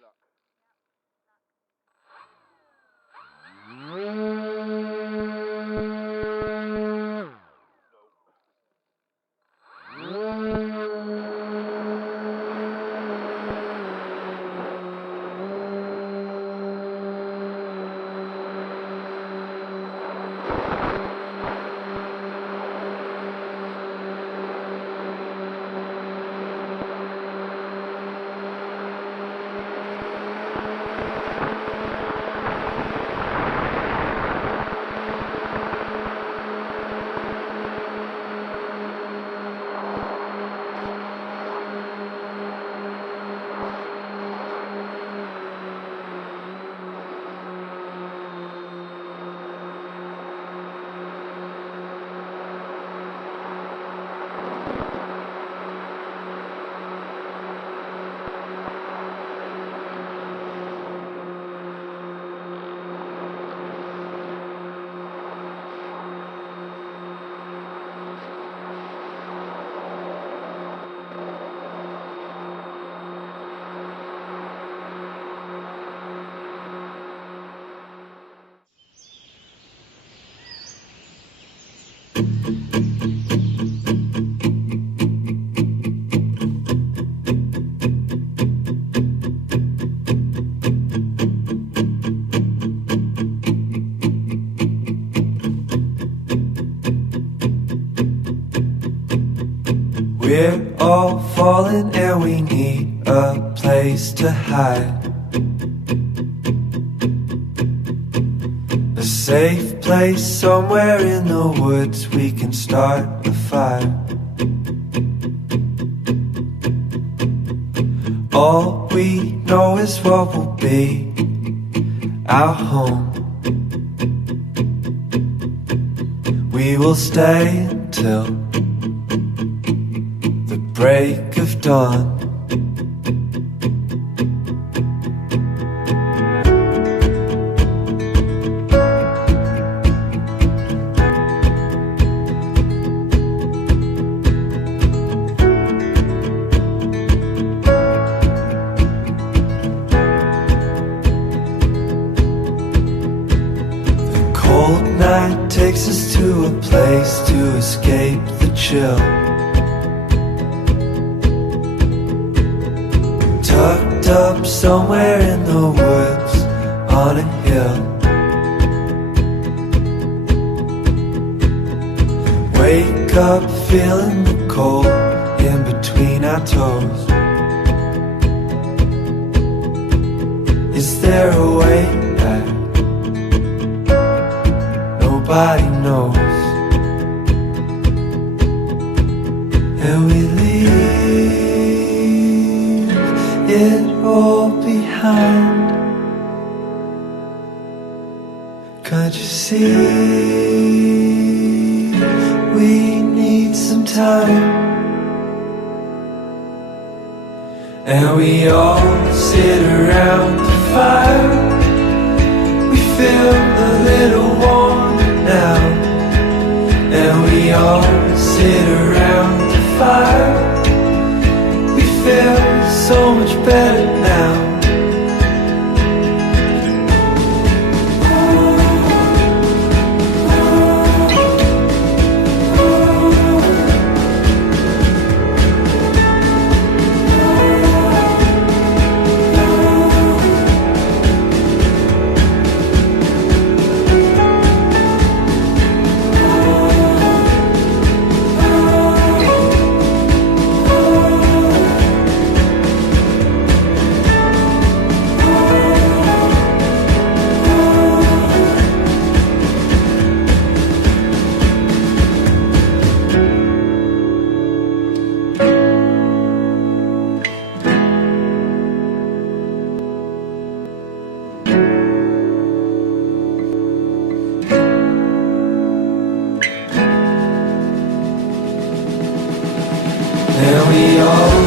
luck. We're all falling and we need a place to hide. A safe place somewhere in the woods we can start a fire. All we know is what will be our home. We will stay until the break of dawn. The cold night takes us to a place to escape the chill. Tucked up somewhere in the woods on a hill. Wake up feeling the cold in between our toes. Is there a way back? Nobody knows. And we leave it all behind. Can't you see? We need some time. And we all sit around the fire. We feel a little warmer now. And we all sit around the fire. We feel so much better now. And we all